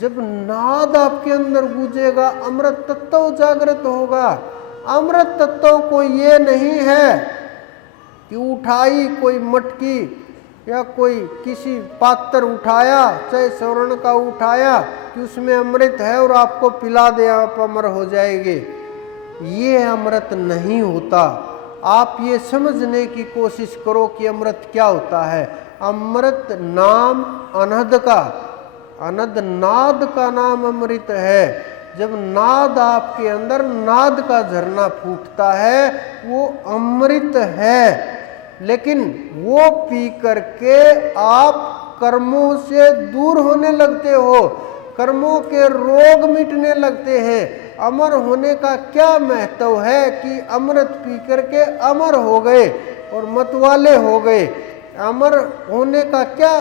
जब नाद आपके अंदर गूंजेगा, अमृत तत्व जागृत होगा। अमृत तत्व को ये नहीं है कि उठाई कोई मटकी या कोई किसी पात्र उठाया, चाहे स्वर्ण का उठाया, कि उसमें अमृत है और आपको पिला दे, आप अमर हो जाएंगे। ये अमृत नहीं होता। आप ये समझने की कोशिश करो कि अमृत क्या होता है। अमृत नाम अनहद का, अनहद नाद का नाम अमृत है। जब नाद आपके अंदर, नाद का झरना फूटता है, वो अमृत है। लेकिन वो पी करके आप कर्मों से दूर होने लगते हो, कर्मों के रोग मिटने लगते हैं। अमर होने का क्या महत्व है कि अमृत पी करके अमर हो गए और मतवाले हो गए। अमर होने का क्या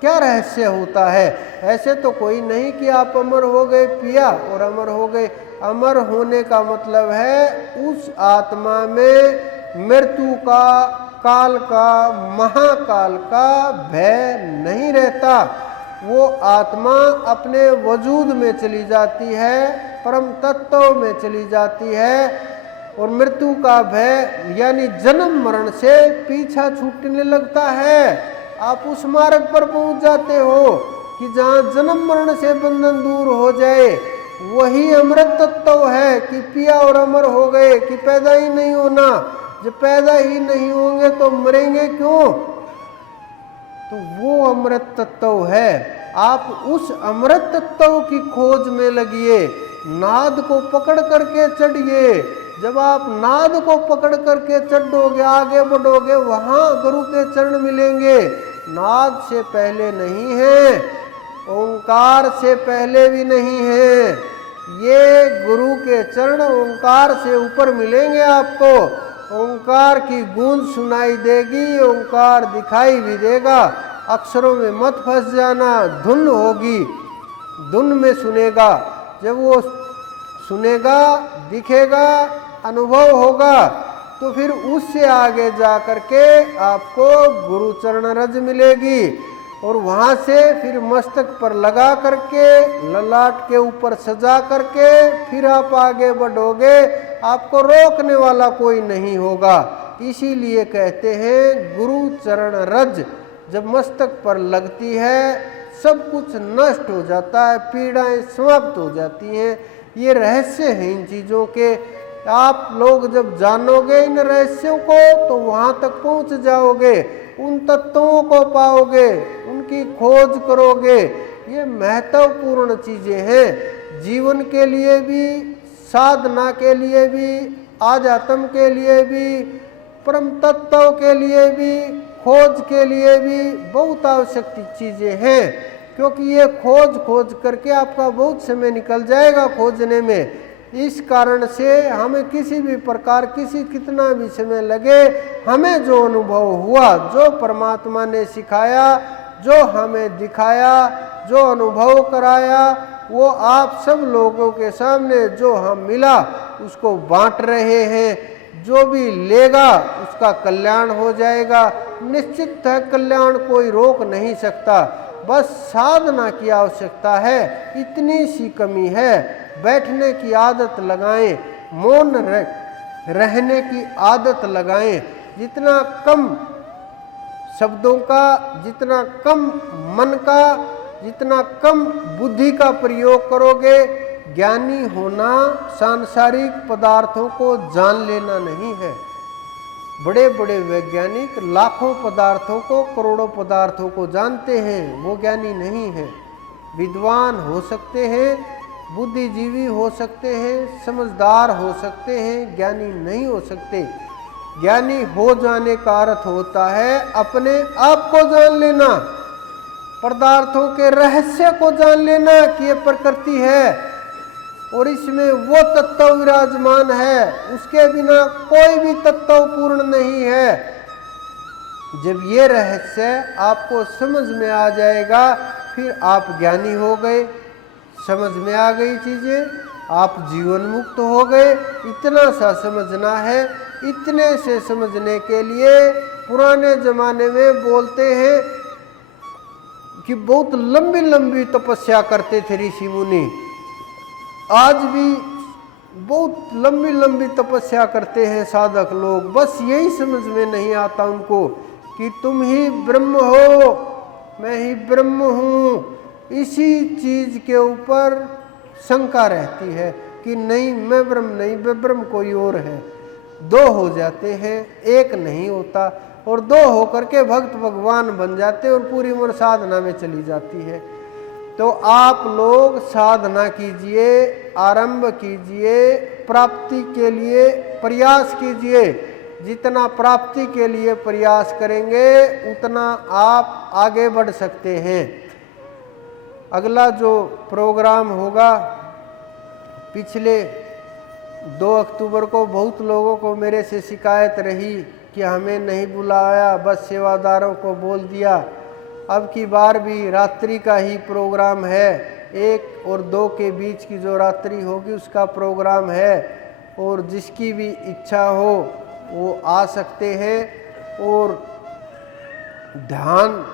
क्या रहस्य होता है? ऐसे तो कोई नहीं कि आप अमर हो गए, पिया और अमर हो गए। अमर होने का मतलब है उस आत्मा में मृत्यु का, काल का, महाकाल का भय नहीं रहता। वो आत्मा अपने वजूद में चली जाती है, परम तत्व में चली जाती है और मृत्यु का भय यानी जन्म मरण से पीछा छूटने लगता है। आप उस मार्ग पर पहुंच जाते हो कि जहाँ जन्म मरण से बंधन दूर हो जाए। वही अमृत तत्व है कि पिया और अमर हो गए, कि पैदा ही नहीं होना। जब पैदा ही नहीं होंगे तो मरेंगे क्यों? तो वो अमृत तत्व है। आप उस अमृत तत्व की खोज में लगिए, नाद को पकड़ करके चढ़िए। जब आप नाद को पकड़ करके चढ़ोगे, आगे बढ़ोगे, वहां गुरु के चरण मिलेंगे। नाद से पहले नहीं है, ओंकार से पहले भी नहीं है। ये गुरु के चरण ओंकार से ऊपर मिलेंगे आपको। ओंकार की गूंज सुनाई देगी, ओंकार दिखाई भी देगा। अक्षरों में मत फंस जाना, धुन होगी, धुन में सुनेगा। जब वो सुनेगा, दिखेगा, अनुभव होगा, तो फिर उससे आगे जा करके आपको गुरु चरण रज मिलेगी। और वहाँ से फिर मस्तक पर लगा करके, ललाट के ऊपर सजा करके फिर आप आगे बढ़ोगे। आपको रोकने वाला कोई नहीं होगा। इसीलिए कहते हैं गुरु चरण रज जब मस्तक पर लगती है, सब कुछ नष्ट हो जाता है, पीड़ाएं समाप्त हो जाती हैं। ये रहस्य हैं इन चीज़ों के। आप लोग जब जानोगे इन रहस्यों को तो वहाँ तक पहुँच जाओगे, उन तत्वों को पाओगे, उनकी खोज करोगे। ये महत्वपूर्ण चीज़ें हैं, जीवन के लिए भी, साधना के लिए भी, आध्यात्म के लिए भी, परम तत्व के लिए भी, खोज के लिए भी बहुत आवश्यक चीज़ें हैं। क्योंकि ये खोज करके आपका बहुत समय निकल जाएगा खोजने में। इस कारण से हमें किसी भी प्रकार, कितना भी समय लगे, हमें जो अनुभव हुआ, जो परमात्मा ने सिखाया, जो हमें दिखाया, जो अनुभव कराया, वो आप सब लोगों के सामने जो हम मिला उसको बांट रहे हैं। जो भी लेगा उसका कल्याण हो जाएगा। निश्चित है कल्याण कोई रोक नहीं सकता। बस साधना की आवश्यकता है, इतनी सी कमी है। बैठने की आदत लगाएं, मौन रहने की आदत लगाएं। जितना कम शब्दों का, जितना कम मन का, जितना कम बुद्धि का प्रयोग करोगे, ज्ञानी होना सांसारिक पदार्थों को जान लेना नहीं है। बड़े बड़े वैज्ञानिक लाखों पदार्थों को, करोड़ों पदार्थों को जानते हैं, वो ज्ञानी नहीं है। विद्वान हो सकते हैं, बुद्धिजीवी हो सकते हैं, समझदार हो सकते हैं, ज्ञानी नहीं हो सकते। ज्ञानी हो जाने का अर्थ होता है अपने आप को जान लेना, पदार्थों के रहस्य को जान लेना कि ये प्रकृति है और इसमें वो तत्व विराजमान है, उसके बिना कोई भी तत्व पूर्ण नहीं है। जब ये रहस्य आपको समझ में आ जाएगा, फिर आप ज्ञानी हो गए, समझ में आ गई चीज़ें, आप जीवन मुक्त हो गए। इतना सा समझना है। इतने से समझने के लिए पुराने जमाने में बोलते हैं कि बहुत लंबी लंबी तपस्या करते थे ऋषि मुनि, आज भी बहुत लंबी लंबी तपस्या करते हैं साधक लोग। बस यही समझ में नहीं आता उनको कि तुम ही ब्रह्म हो, मैं ही ब्रह्म हूँ। इसी चीज के ऊपर शंका रहती है कि नहीं मैं ब्रह्म नहीं, मैं ब्रह्म कोई और है। दो हो जाते हैं, एक नहीं होता, और दो होकर के भक्त भगवान बन जाते और पूरी उम्र साधना में चली जाती है। तो आप लोग साधना कीजिए, आरंभ कीजिए, प्राप्ति के लिए प्रयास कीजिए। जितना प्राप्ति के लिए प्रयास करेंगे उतना आप आगे बढ़ सकते हैं। अगला जो प्रोग्राम होगा, पिछले 2 अक्टूबर को बहुत लोगों को मेरे से शिकायत रही कि हमें नहीं बुलाया, बस सेवादारों को बोल दिया। अब की बार भी रात्रि का ही प्रोग्राम है, 1 और 2 के बीच की जो रात्रि होगी उसका प्रोग्राम है, और जिसकी भी इच्छा हो वो आ सकते हैं और ध्यान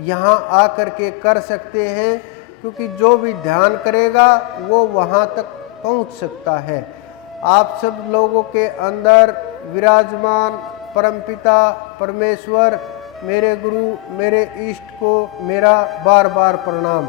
यहाँ आकर के कर सकते हैं, क्योंकि जो भी ध्यान करेगा वो वहाँ तक पहुँच सकता है। आप सब लोगों के अंदर विराजमान परमपिता परमेश्वर, मेरे गुरु, मेरे इष्ट को मेरा बार बार प्रणाम।